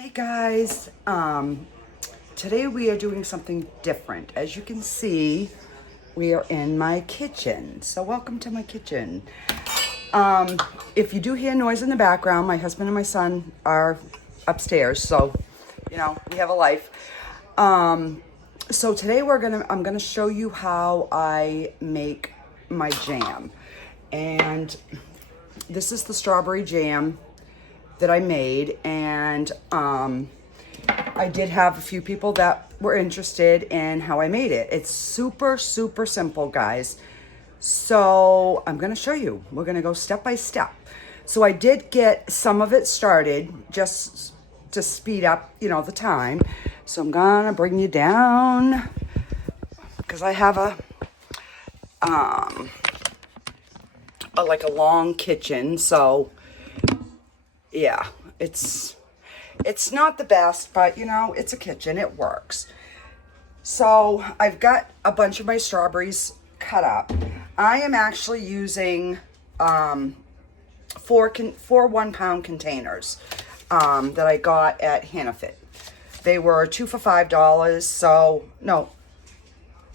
Hey guys, today we are doing something different. As you can see, we are in my kitchen. So welcome to my kitchen. If you do hear noise in the background, my husband and my son are upstairs, so we have a life. So today I'm gonna show you how I make my jam. And this is the strawberry jam that I made, and I did have a few people that were interested in how I made it. It's super simple, guys. So I'm gonna show you. We're gonna go step by step. So I did get some of it started just to speed up, the time. So I'm gonna bring you down because I have like a long kitchen. So yeah, it's not the best, but it's a kitchen, it works. So I've got a bunch of my strawberries cut up. I am actually using 4 1-pound containers that I got at Hannaford. They were 2 for $5. So no,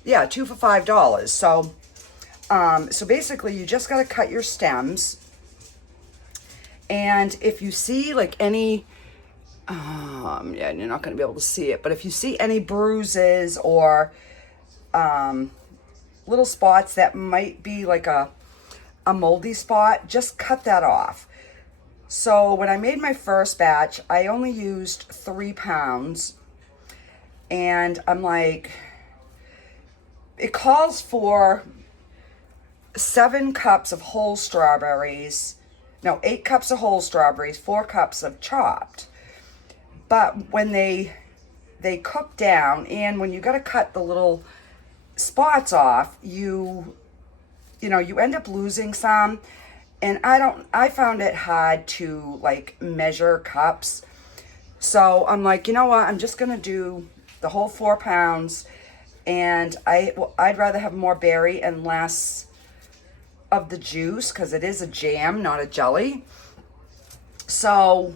yeah, 2 for $5. So so basically you just got to cut your stems. And if you see like any, yeah, you're not going to be able to see it, but if you see any bruises or little spots that might be like a moldy spot, just cut that off. So when I made my first batch, I only used 3 pounds. And I'm like, it calls for 7 cups of whole strawberries. No, 8 cups of whole strawberries, 4 cups of chopped. But when they cook down, and when you got to cut the little spots off, you end up losing some. And I found it hard to like measure cups. So I'm like, you know what? I'm just gonna do the whole 4 pounds, and I'd rather have more berry and less of the juice because it is a jam, not a jelly. So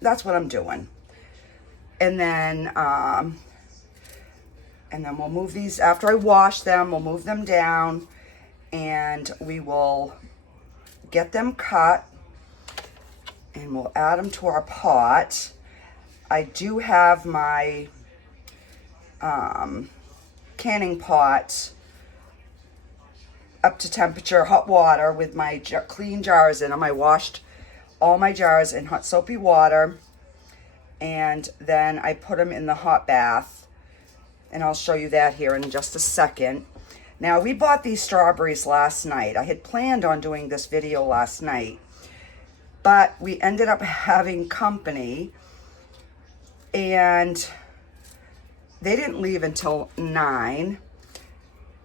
that's what I'm doing. And then we'll move these, after I wash them, we'll move them down and we will get them cut and we'll add them to our pot. I do have my canning pot up to temperature, hot water with my clean jars in them. I washed all my jars in hot soapy water, and then I put them in the hot bath, and I'll show you that here in just a second. Now, we bought these strawberries last night. I had planned on doing this video last night, but we ended up having company, and they didn't leave until 9.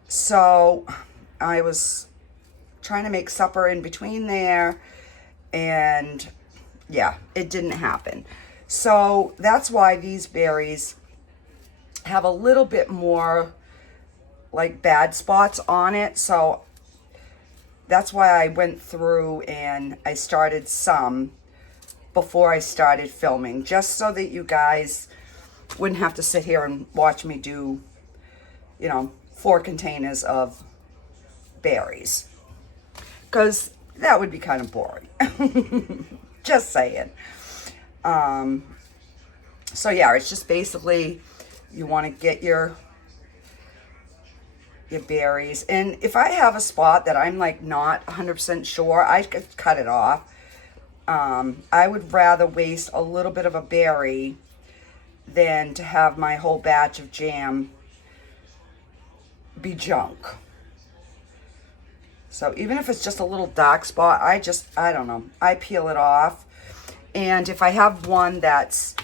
So I was trying to make supper in between there, and yeah, it didn't happen. So that's why these berries have a little bit more like bad spots on it. So that's why I went through and I started some before I started filming, just so that you guys wouldn't have to sit here and watch me do, 4 containers of berries, because that would be kind of boring. Just saying. So yeah, it's just basically you want to get your berries, and if I have a spot that I'm like not 100% sure, I could cut it off. I would rather waste a little bit of a berry than to have my whole batch of jam be junk. So even if it's just a little dark spot, I don't know, I peel it off. And if I have one that's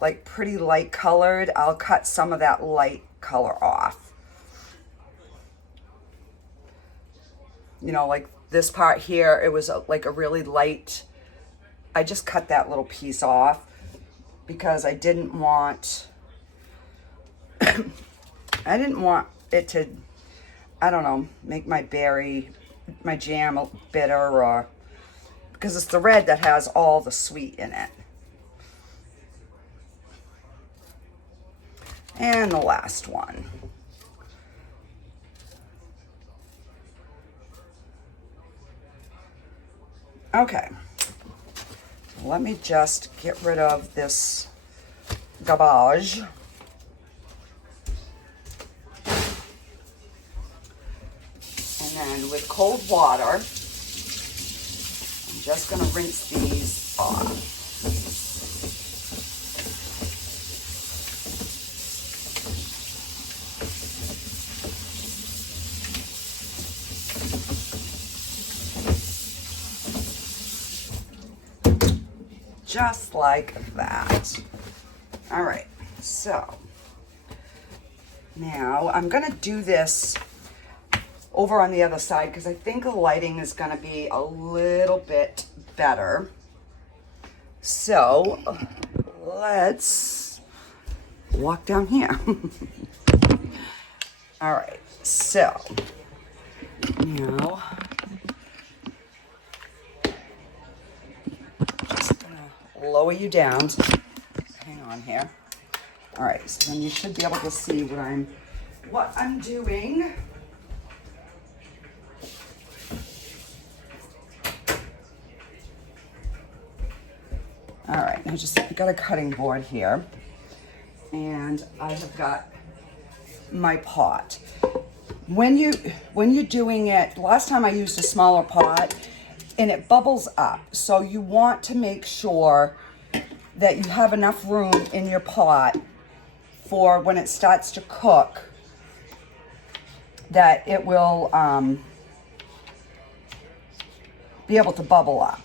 like pretty light colored, I'll cut some of that light color off. Like this part here, it was like a really light, I just cut that little piece off because I didn't want, I didn't want it to, I don't know, make my jam bitter, or because it's the red that has all the sweet in it. And the last one. Okay, let me just get rid of this garbage. And then with cold water, I'm just going to rinse these off. Just like that. All right, so now I'm gonna do this over on the other side because I think the lighting is gonna be a little bit better. So let's walk down here. All right, so now lower you down. Hang on here. All right, so then you should be able to see what I'm doing. All right, now I've got a cutting board here, and I have got my pot. When you're doing it, last time I used a smaller pot, and it bubbles up. So you want to make sure that you have enough room in your pot for when it starts to cook, that it will be able to bubble up.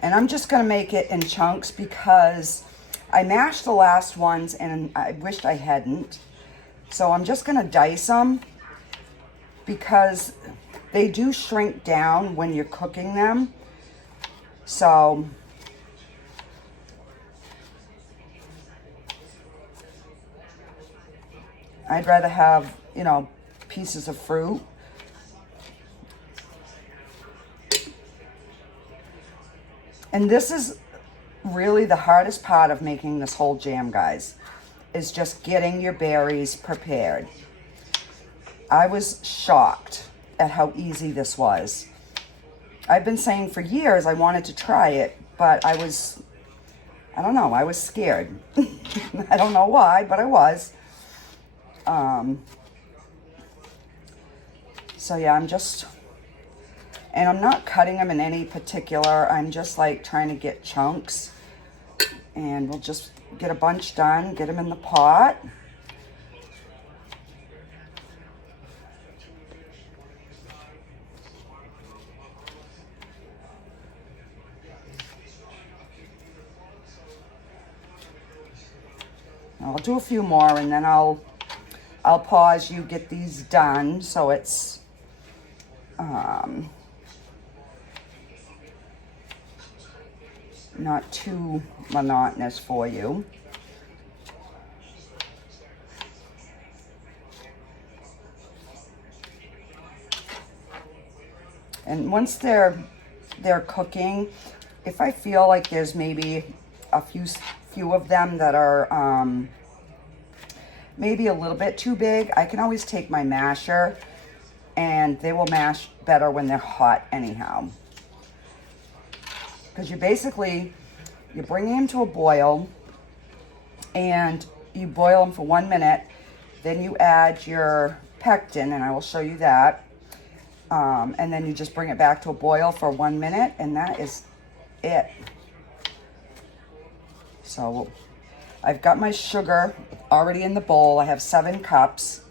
And I'm just gonna make it in chunks because I mashed the last ones and I wished I hadn't. So I'm just gonna dice them because they do shrink down when you're cooking them. So I'd rather have, pieces of fruit. And this is really the hardest part of making this whole jam, guys, is just getting your berries prepared. I was shocked at how easy this was. I've been saying for years I wanted to try it, but I was scared. I don't know why, but I was. So yeah, I'm not cutting them in any particular, I'm just like trying to get chunks, and we'll just get a bunch done, get them in the pot. I'll do a few more and then I'll pause you, get these done so it's not too monotonous for you. And once they're cooking, if I feel like there's maybe a few of them that are maybe a little bit too big, I can always take my masher and they will mash better when they're hot anyhow. Because you're bringing them to a boil and you boil them for 1 minute, then you add your pectin, and I will show you that. And then you just bring it back to a boil for 1 minute, and that is it. So I've got my sugar already in the bowl. I have 7 cups.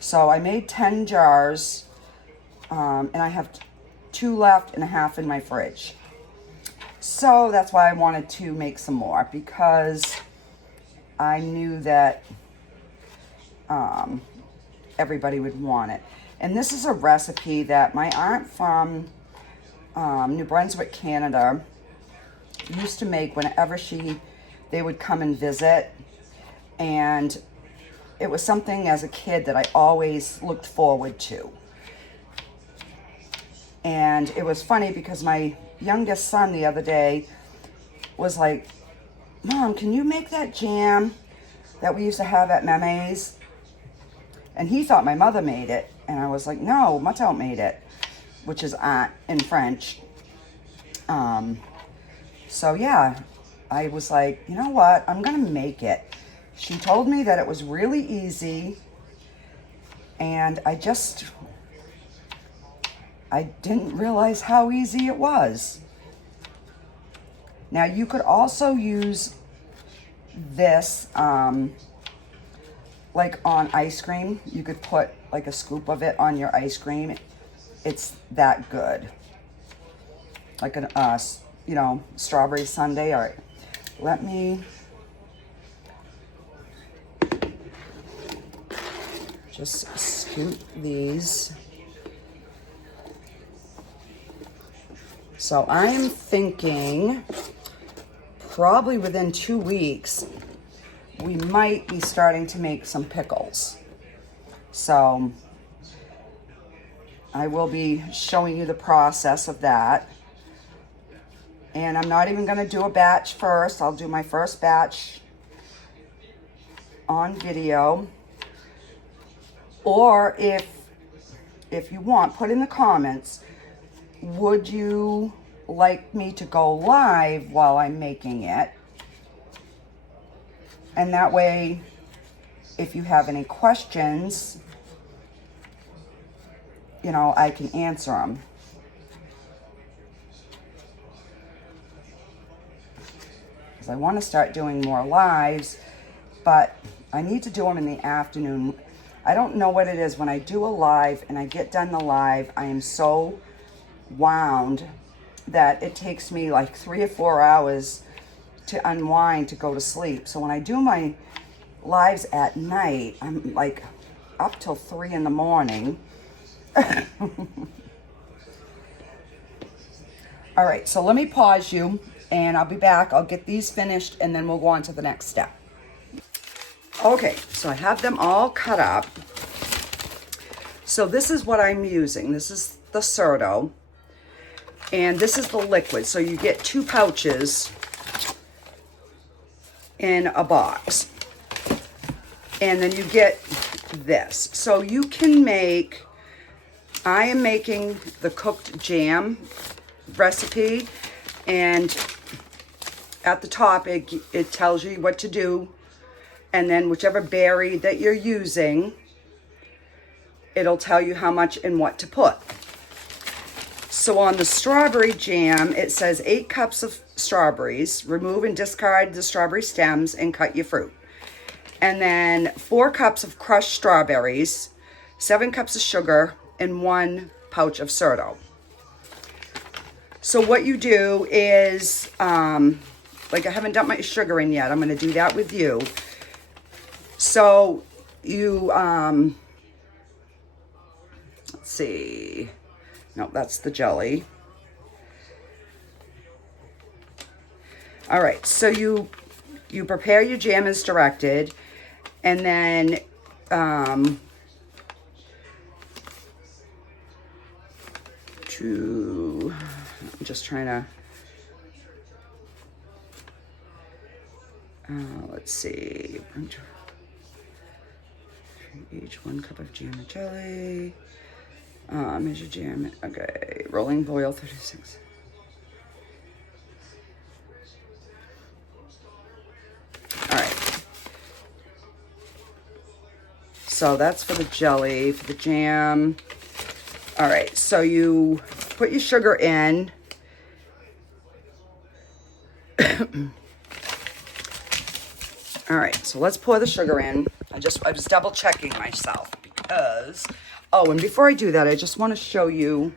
So I made 10 jars, and I have 2 left and a half in my fridge. So that's why I wanted to make some more, because I knew that everybody would want it. And this is a recipe that my aunt from New Brunswick, Canada, used to make whenever they would come and visit. And it was something as a kid that I always looked forward to. And it was funny because my youngest son the other day was like, Mom, can you make that jam that we used to have at Meme's? And he thought my mother made it. And I was like, no, ma tante made it, which is aunt in French. So yeah, I was like, you know what? I'm going to make it. She told me that it was really easy. And I didn't realize how easy it was. Now you could also use this, like on ice cream. You could put like a scoop of it on your ice cream. It's that good. Like an, you know, strawberry sundae. All right, let me just scoop these. So I'm thinking probably within 2 weeks, we might be starting to make some pickles. So I will be showing you the process of that. And I'm not even going to do a batch first. I'll do my first batch on video. Or if you want, put in the comments, would you like me to go live while I'm making it? And that way, if you have any questions, you know, I can answer them. Because I want to start doing more lives, but I need to do them in the afternoon. I don't know what it is. When I do a live and I get done the live, I am so wound that it takes me like 3 or 4 hours to unwind to go to sleep. So when I do my lives at night, I'm like up till 3 in the morning. All right, so let me pause you and I'll be back. I'll get these finished and then we'll go on to the next step. Okay, so I have them all cut up. So this is what I'm using. This is the Certo. And this is the liquid. So you get 2 pouches in a box. And then you get this. So you can make, I am making the cooked jam recipe. And at the top, it tells you what to do. And then whichever berry that you're using, it'll tell you how much and what to put. So on the strawberry jam, it says 8 cups of strawberries. Remove and discard the strawberry stems and cut your fruit. And then 4 cups of crushed strawberries, 7 cups of sugar, and 1 pouch of Certo. So what you do is, like I haven't done my sugar in yet. I'm going to do that with you. So you, let's see. No, that's the jelly. All right, so you prepare your jam as directed, and then I'm just trying to, let's see, each 1 cup of jam or jelly. Measure jam, okay, rolling boil 36. All right. So that's for the jelly, for the jam. All right, so you put your sugar in. All right, so let's pour the sugar in. I was double checking myself because, oh, and before I do that, I just want to show you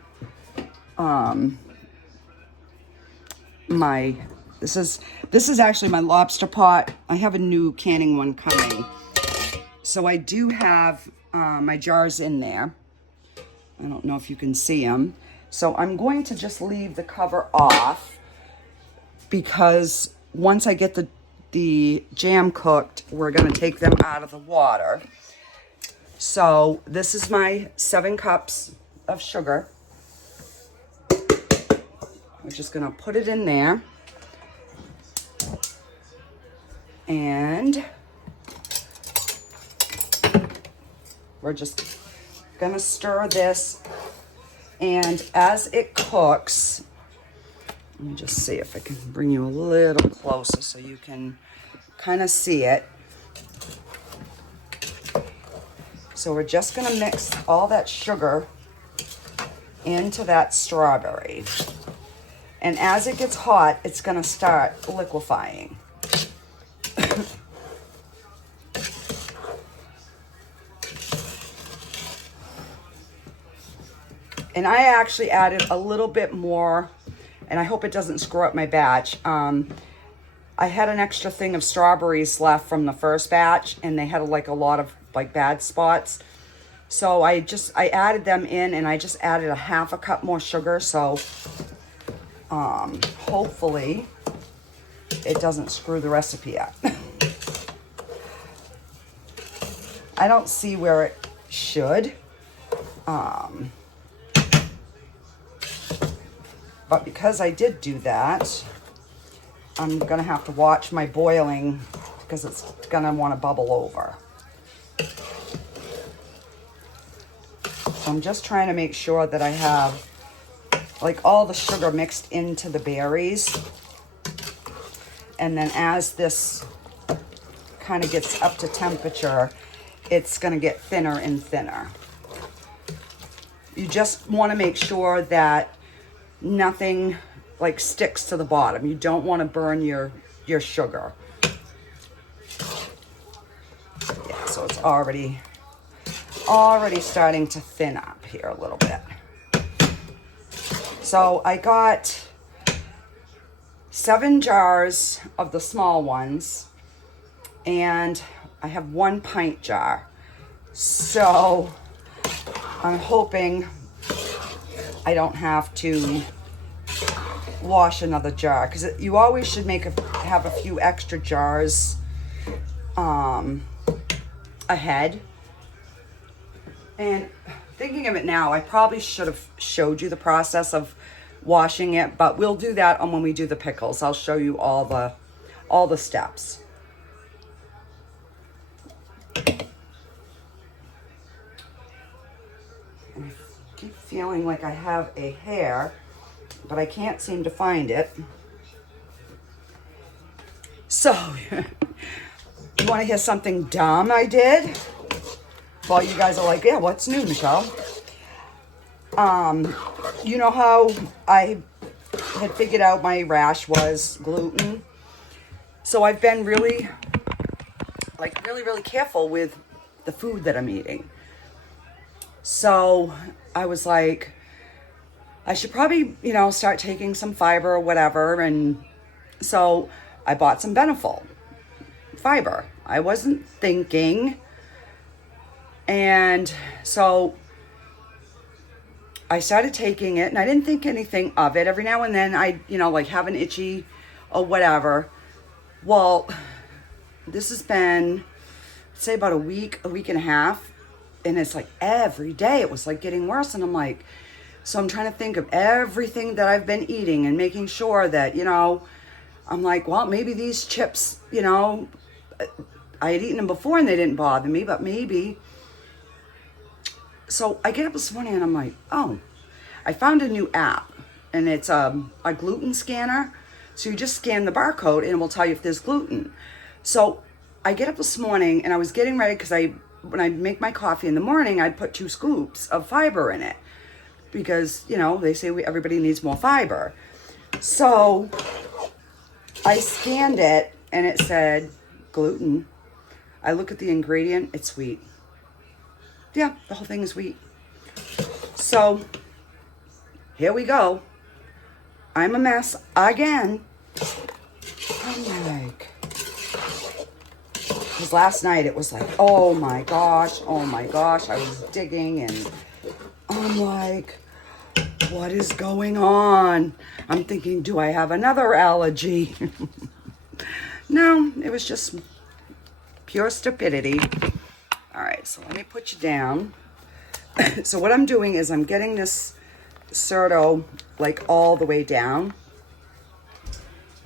this is actually my lobster pot. I have a new canning one coming. So I do have my jars in there. I don't know if you can see them. So I'm going to just leave the cover off because once I get the jam cooked, we're going to take them out of the water. So this is my 7 cups of sugar. We're just gonna put it in there. And we're just gonna stir this. And as it cooks, let me just see if I can bring you a little closer so you can kind of see it. So we're just gonna mix all that sugar into that strawberry. And as it gets hot, it's gonna start liquefying. And I actually added a little bit more, and I hope it doesn't screw up my batch. I had an extra thing of strawberries left from the first batch, and they had like a lot of like bad spots. So I added them in, and I just added a half a cup more sugar. So hopefully it doesn't screw the recipe up. I don't see where it should. But because I did do that, I'm gonna have to watch my boiling because it's gonna want to bubble over. So I'm just trying to make sure that I have like all the sugar mixed into the berries. And then as this kind of gets up to temperature, it's gonna get thinner and thinner. You just want to make sure that nothing like sticks to the bottom. You don't want to burn your sugar. Yeah, so it's already starting to thin up here a little bit. So I got 7 jars of the small ones, and I have 1 pint jar. So I'm hoping I don't have to wash another jar, because you always should have a few extra jars ahead. And thinking of it now, I probably should have showed you the process of washing it, but we'll do that when we do the pickles. I'll show you all the steps. And I keep feeling like I have a hair, but I can't seem to find it. So, you want to hear something dumb I did? Well, you guys are like, yeah, what's new, Michelle? You know how I had figured out my rash was gluten? So I've been really careful with the food that I'm eating. So I was like, I should probably, start taking some fiber or whatever. And so I bought some Beneful fiber. I wasn't thinking. And so I started taking it, and I didn't think anything of it. Every now and then I, like have an itchy or whatever. Well, this has been, say, about a week and a half. And it's like every day it was like getting worse. And I'm like, so I'm trying to think of everything that I've been eating and making sure that, I'm like, well, maybe these chips, I had eaten them before and they didn't bother me, but maybe. So I get up this morning and I'm like, oh, I found a new app, and it's a gluten scanner. So you just scan the barcode and it will tell you if there's gluten. So I get up this morning and I was getting ready, because when I make my coffee in the morning, I put 2 scoops of fiber in it, because, they say everybody needs more fiber. So I scanned it and it said gluten. I look at the ingredient, it's wheat. Yeah, the whole thing is wheat. So here we go. I'm a mess again. I'm like, because last night it was like, oh my gosh, I was digging and I'm like, what is going on? I'm thinking, do I have another allergy? No, it was just pure stupidity. All right, so let me put you down. So what I'm doing is I'm getting this Certo like all the way down.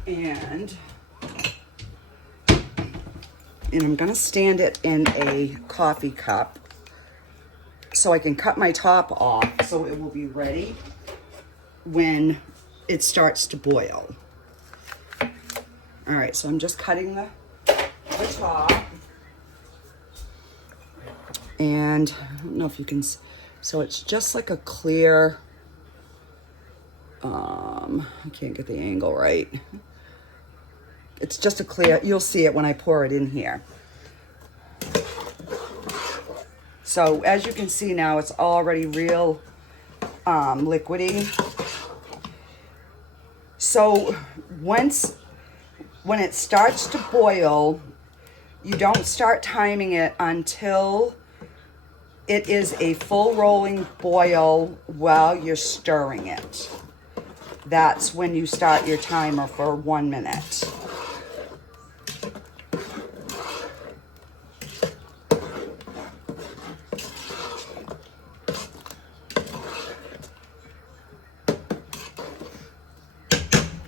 And I'm gonna stand it in a coffee cup so I can cut my top off so it will be ready when it starts to boil. All right, so I'm just cutting the top. And I don't know if you can, so it's just like a clear, I can't get the angle right. It's just a clear, you'll see it when I pour it in here. So as you can see now, it's already real liquidy. So when it starts to boil, you don't start timing it until it is a full rolling boil while you're stirring it. That's when you start your timer for 1 minute.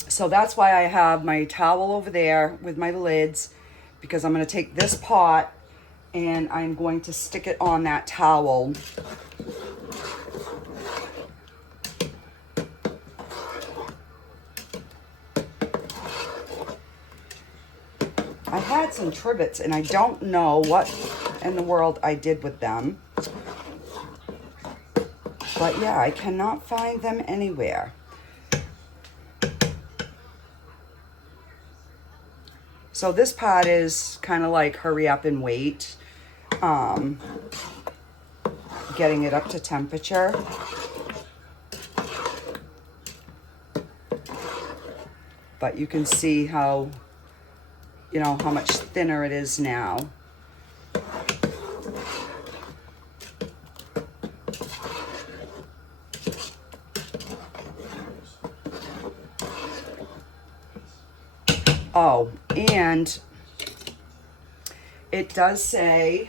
So that's why I have my towel over there with my lids, because I'm going to take this pot and I'm going to stick it on that towel. I had some trivets and I don't know what in the world I did with them. But yeah, I cannot find them anywhere. So this pot is kind of like hurry up and wait, getting it up to temperature. But you can see how, how much thinner it is now. Oh, and it does say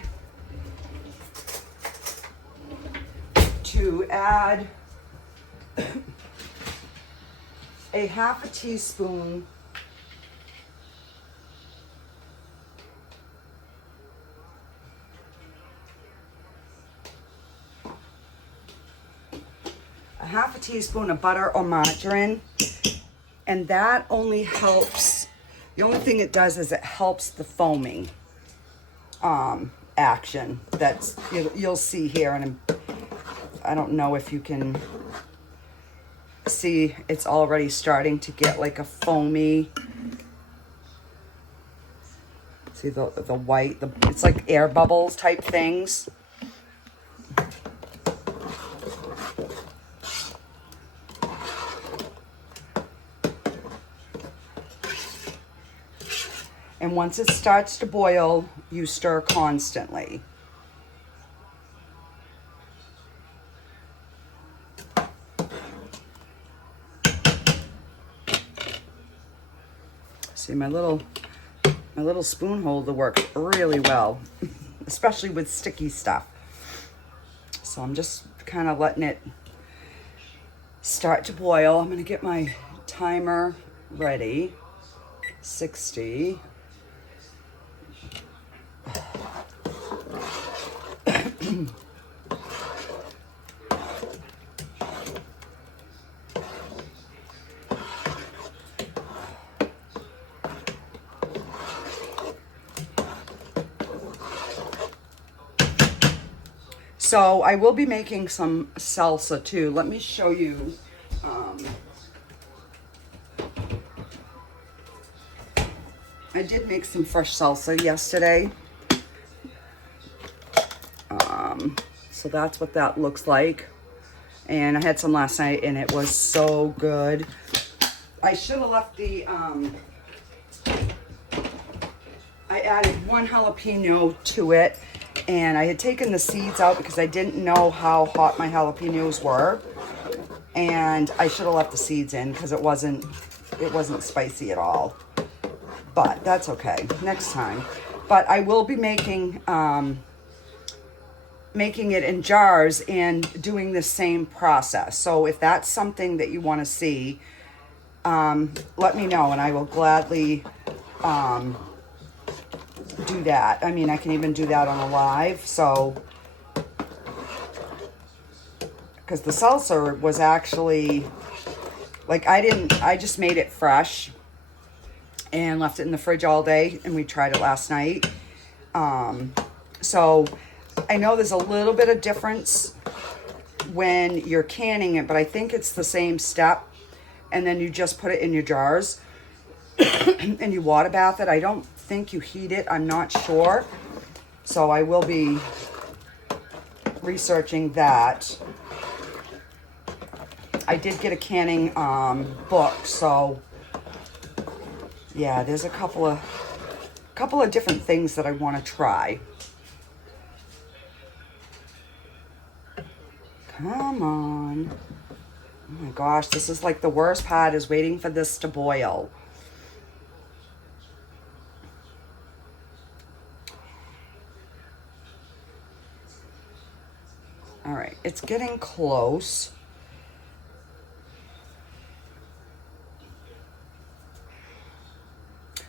to add a half a teaspoon of butter or margarine, and that only helps. The only thing it does is it helps the foaming action that's you'll see here, and I don't know if you can see, it's already starting to get like a foamy. See the white, it's like air bubbles type things. And once it starts to boil, you stir constantly. See, my little spoon holder works really well, especially with sticky stuff. So I'm just kind of letting it start to boil. I'm going to get my timer ready. 60. So I will be making some salsa too. Let me show you. I did make some fresh salsa yesterday. So that's what that looks like. And I had some last night and it was so good. I should have left the, I added 1 jalapeno to it. And I had taken the seeds out because I didn't know how hot my jalapenos were. And I should have left the seeds in because it wasn't spicy at all. But that's okay, next time. But I will be making making it in jars and doing the same process. So if that's something that you want to see, let me know and I will gladly do that. I mean, I can even do that on a live. So, because the salsa was actually, like, I just made it fresh and left it in the fridge all day, and we tried it last night. So I know there's a little bit of difference when you're canning it, but I think it's the same step. And then you just put it in your jars and you water bath it. I don't think you heat it. I'm not sure. So I will be researching that. I did get a canning book, so yeah, there's a couple of different things that I want to try. Come on. Oh my gosh, this is like the worst part, is waiting for this to boil. All right, it's getting close.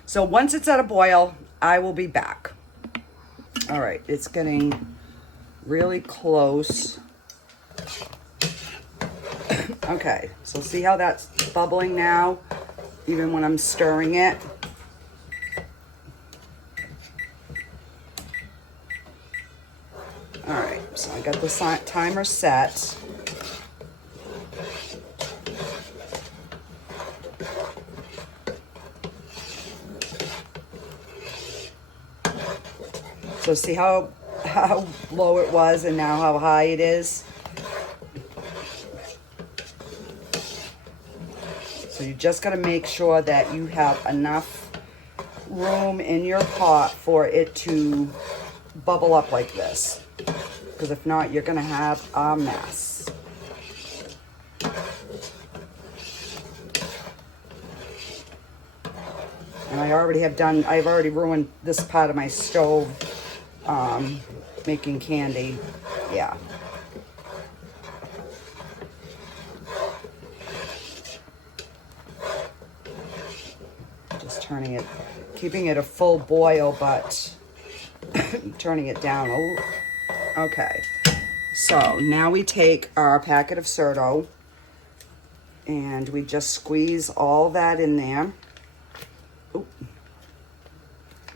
So once it's at a boil, I will be back. All right, it's getting really close. Okay, so see how that's bubbling now, even when I'm stirring it? All right, so I got the timer set. So see how low it was and now how high it is? So you just got to make sure that you have enough room in your pot for it to bubble up like this. Because if not, you're going to have a mess. And I've already ruined this part of my stove making candy. Yeah. Just turning it, keeping it a full boil, but turning it down a little. Okay. So now we take our packet of Certo and we just squeeze all that in there. Oop.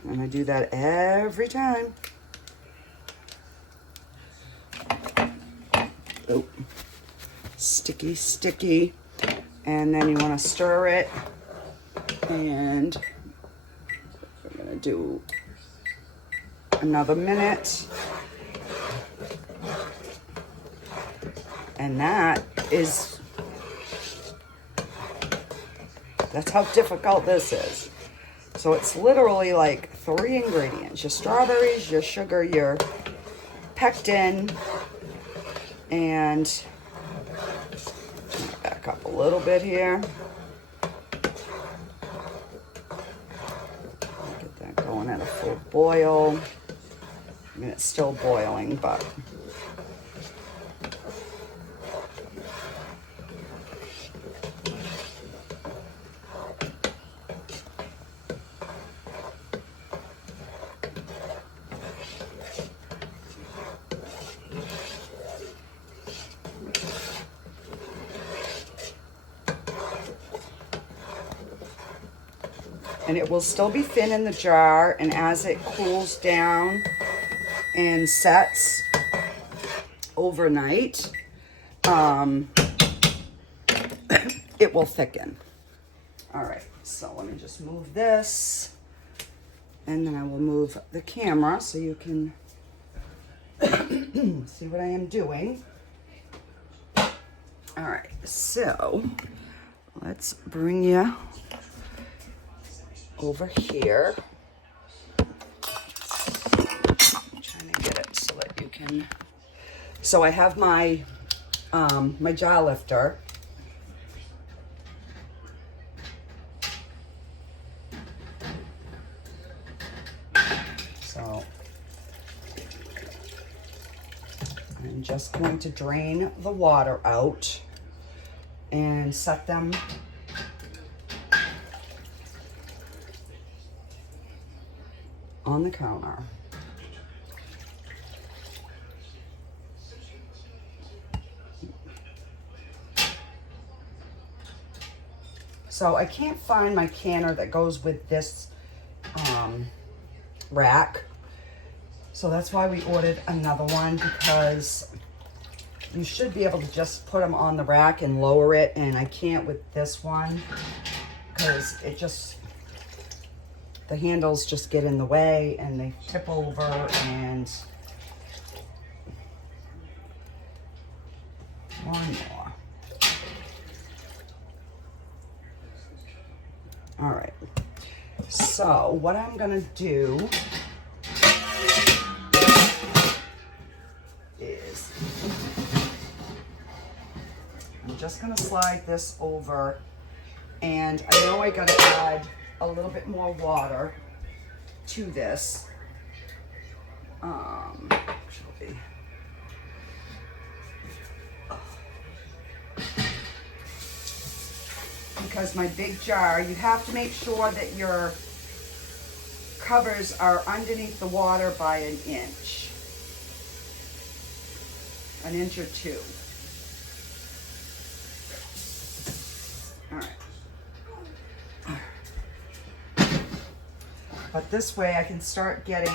And I do that every time. Oh, sticky, sticky. And then you want to stir it. And I'm going to do another minute. And that's how difficult this is. So it's literally like 3 ingredients: your strawberries, your sugar, your pectin, and back up a little bit here. Get that going at a full boil. I mean, it's still boiling, but and it will still be thin in the jar, and as it cools down and sets overnight, it will thicken. All right, so let me just move this, and then I will move the camera so you can see what I am doing. All right, so let's bring you over here. I'm trying to get it so that you can. So I have my my jar lifter. So I'm just going to drain the water out and set them on the counter. So I can't find my canner that goes with this rack. So that's why we ordered another one, because you should be able to just put them on the rack and lower it, and I can't with this one because it just, the handles just get in the way and they tip over. And one more. All right, so what I'm gonna do is I'm just gonna slide this over, and I know I gotta add a little bit more water to this. Actually, because my big jar, you have to make sure that your covers are underneath the water by an inch or two. All right. But this way I can start getting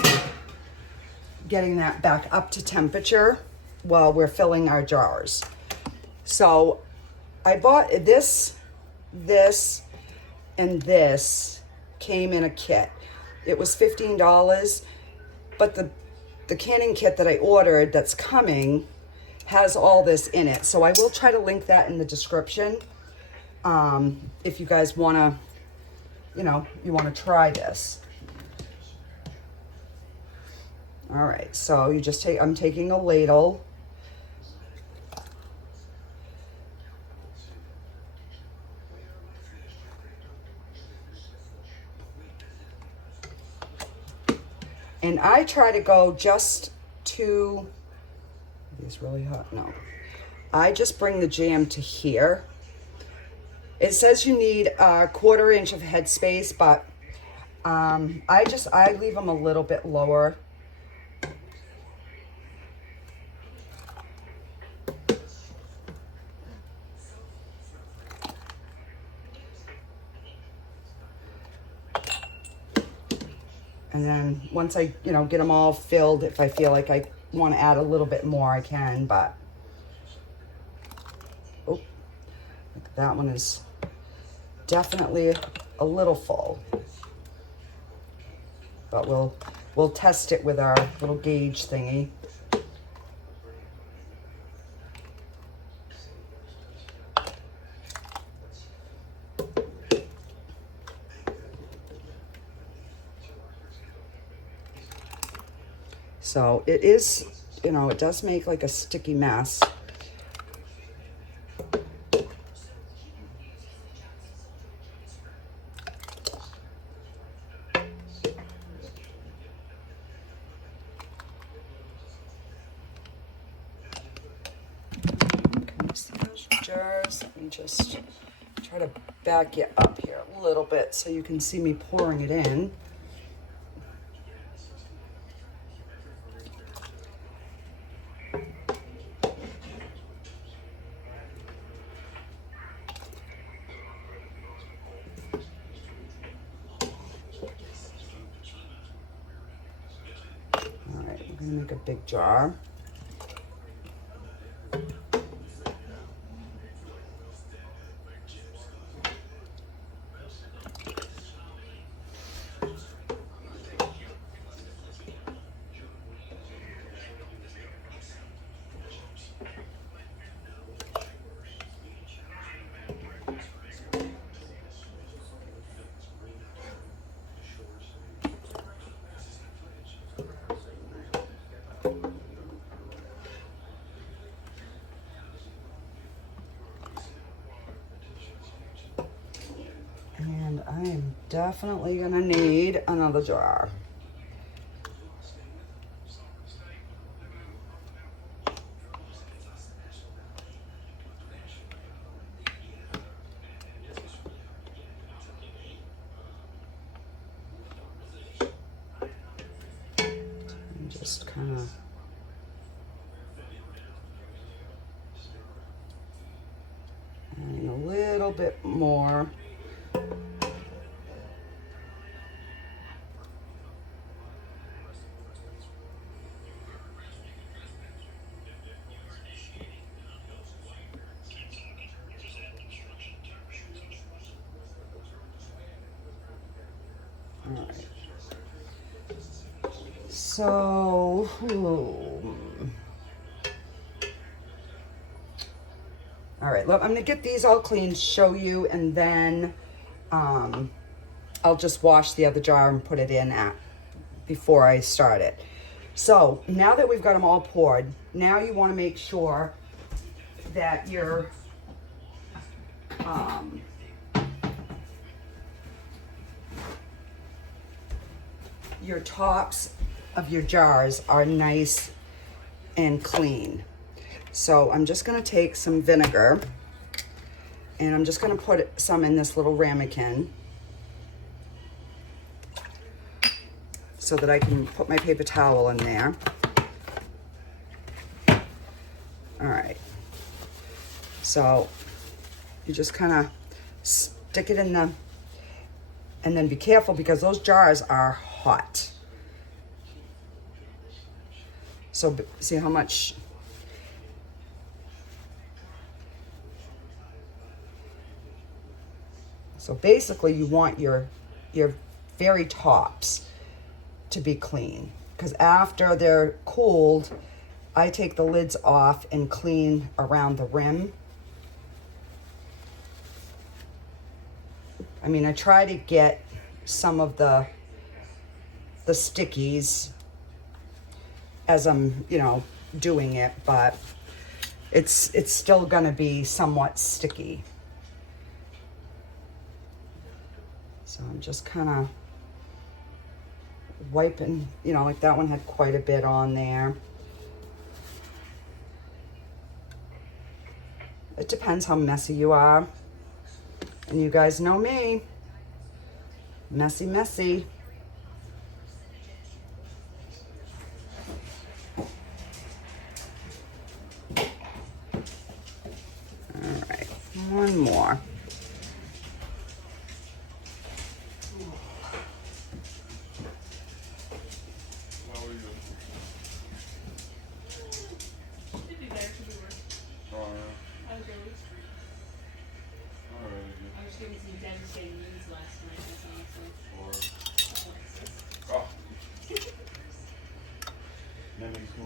that back up to temperature while we're filling our jars. So I bought this, and this came in a kit. It was $15, but the canning kit that I ordered that's coming has all this in it. So I will try to link that in the description. If you guys wanna, you wanna try this. All right, so you just I'm taking a ladle. And I try to go just to, it's really hot, no. I just bring the jam to here. It says you need a 1/4 inch of headspace, but I leave them a little bit lower. And then once I, get them all filled, if I feel like I want to add a little bit more, I can, but, oh, that one is definitely a little full. But we'll test it with our little gauge thingy. So it is, it does make like a sticky mess. Can you see those jars? Let me just try to back you up here a little bit so you can see me pouring it in. Make a big jar. And I am definitely gonna need another jar. Just kind of adding a little bit more. All right. So, all right, look, I'm gonna get these all clean, show you, and then I'll just wash the other jar and put it in before I start it. So now that we've got them all poured, now you want to make sure that your tops of your jars are nice and clean. So I'm just going to take some vinegar and I'm just going to put some in this little ramekin so that I can put my paper towel in there. All right. So you just kind of stick it in the, and then be careful because those jars are hot. So see how much. So basically you want your very tops to be clean, because after they're cooled, I take the lids off and clean around the rim. I mean, I try to get some of the stickies as I'm, doing it, but it's still gonna be somewhat sticky. So I'm just kind of wiping, like that one had quite a bit on there. It depends how messy you are. And you guys know me. Messy, messy. All right, one more.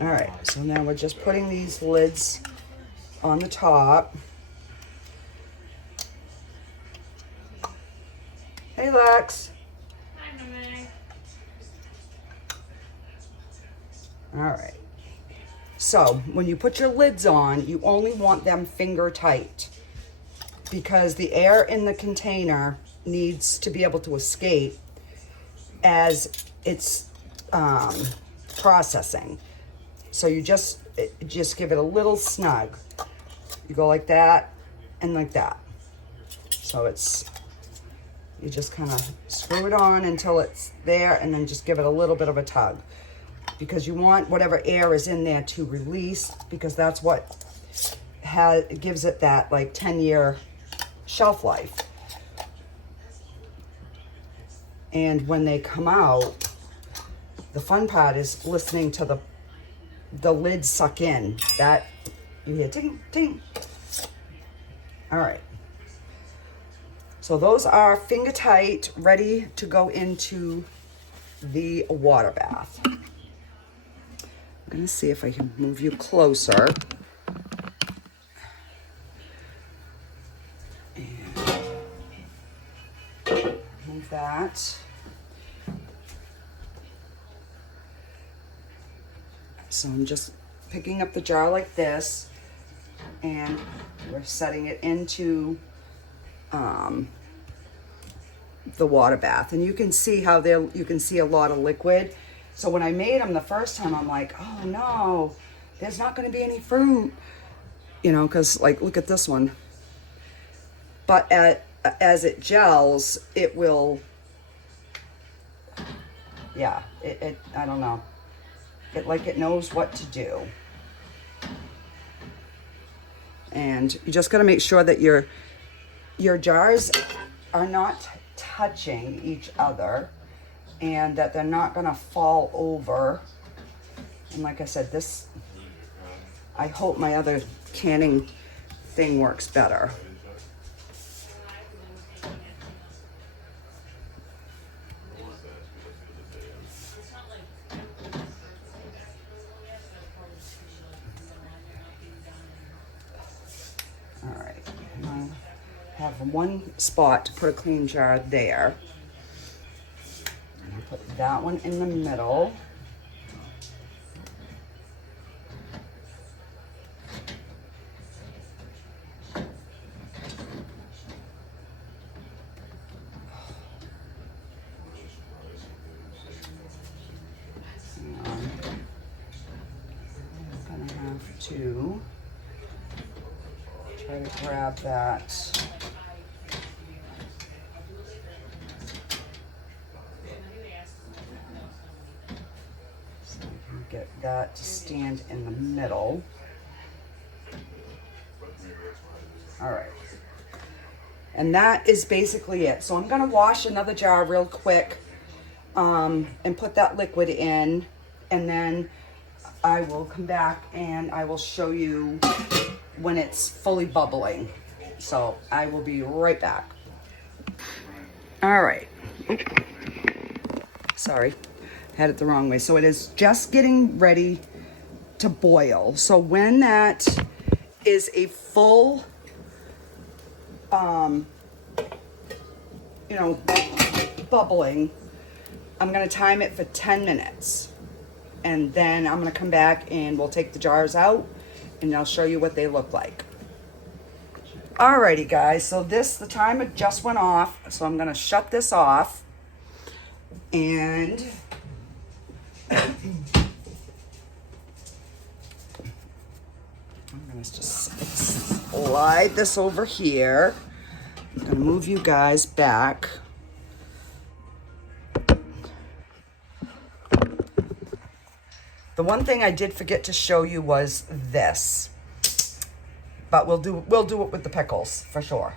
All right, so now we're just putting these lids on the top. Hey, Lex. Hi, Mama. All right. So when you put your lids on, you only want them finger tight because the air in the container needs to be able to escape as it's processing. So you just give it a little snug. You go like that and like that. So you just kind of screw it on until it's there and then just give it a little bit of a tug, because you want whatever air is in there to release, because that's what gives it that like 10-year shelf life. And when they come out, the fun part is listening to the lid suck in. That you hear ting, ting. All right. So those are finger tight, ready to go into the water bath. I'm gonna see if I can move you closer. And move that. So I'm just picking up the jar like this, and we're setting it into the water bath. And you can see how you can see a lot of liquid. So when I made them the first time, I'm like, oh no, there's not going to be any fruit, because like, look at this one. But as it gels, it will, yeah, I don't know. like it knows what to do. And you just got to make sure that your jars are not touching each other and that they're not going to fall over. And like I said, this, I hope my other canning thing works better. All right, I have one spot to put a clean jar there. And I'll put that one in the middle. To try to grab that. So I can get that to stand in the middle. All right. And that is basically it. So I'm going to wash another jar real quick and put that liquid in, and then I will come back and I will show you when it's fully bubbling. So I will be right back. All right. Sorry, had it the wrong way. So it is just getting ready to boil. So when that is a full, bubbling, I'm gonna time it for 10 minutes. And then I'm gonna come back and we'll take the jars out and I'll show you what they look like. Alrighty guys, so the timer just went off, so I'm gonna shut this off. And I'm gonna just slide this over here. I'm gonna move you guys back. The one thing I did forget to show you was this, but we'll do it with the pickles for sure.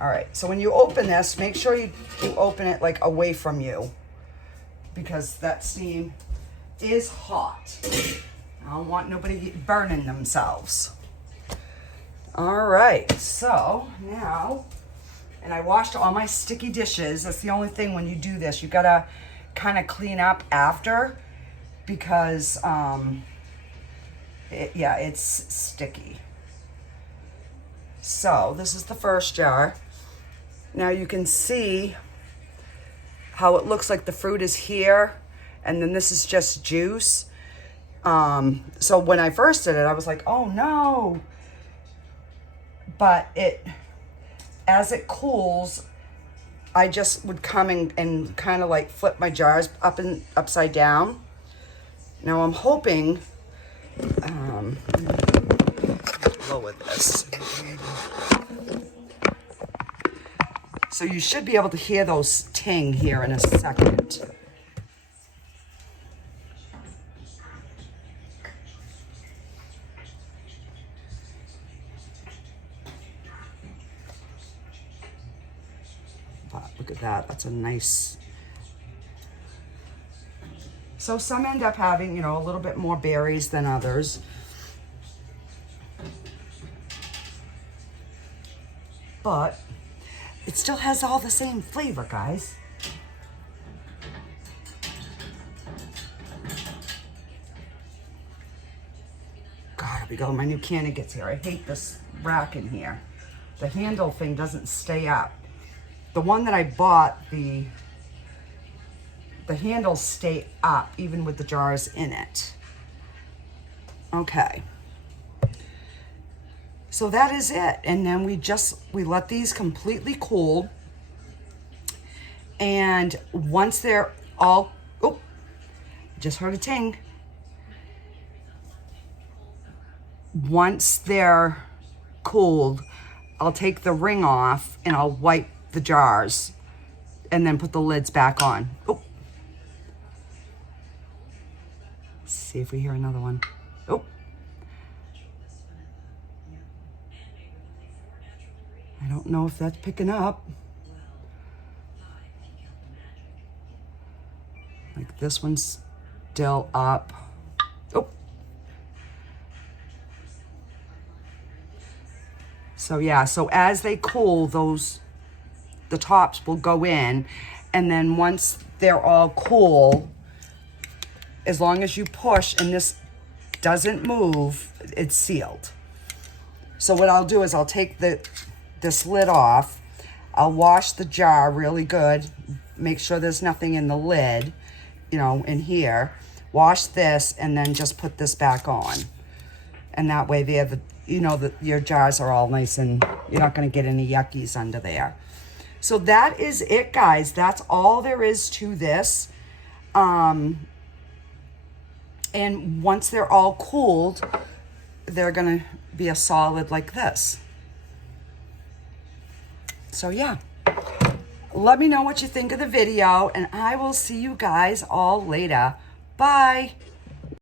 All right, so when you open this, make sure you open it like away from you, because that steam is hot. I don't want nobody burning themselves. All right, so now, and I washed all my sticky dishes. That's the only thing when you do this, you gotta kind of clean up after, because it's sticky. So this is the first jar. Now you can see how it looks like the fruit is here, and then this is just juice. So when I first did it, I was like, oh no. But as it cools, I just would come and kind of like flip my jars up and upside down. Now I'm hoping, lower this. So you should be able to hear those ting here in a second. But look at that, that's a nice. So some end up having, a little bit more berries than others. But it still has all the same flavor, guys. God, here we go. My new cannon gets here. I hate this rack in here. The handle thing doesn't stay up. The one that I bought, the handles stay up even with the jars in it. Okay. So that is it. And then we let these completely cool. And once they're all, oh, just heard a ting. Once they're cooled, I'll take the ring off and I'll wipe the jars and then put the lids back on. Oh. see if we hear another one. Oh. I don't know if that's picking up. Like this one's still up. Oh. So yeah, so as they cool, the tops will go in, and then once they're all cool, as long as you push and this doesn't move, it's sealed. So what I'll do is I'll take this lid off. I'll wash the jar really good. Make sure there's nothing in the lid, you know, in here. Wash this and then just put this back on. And that way your jars are all nice and you're not going to get any yuckies under there. So that is it, guys. That's all there is to this. And once they're all cooled, they're going to be a solid like this. So yeah, let me know what you think of the video, and I will see you guys all later. Bye.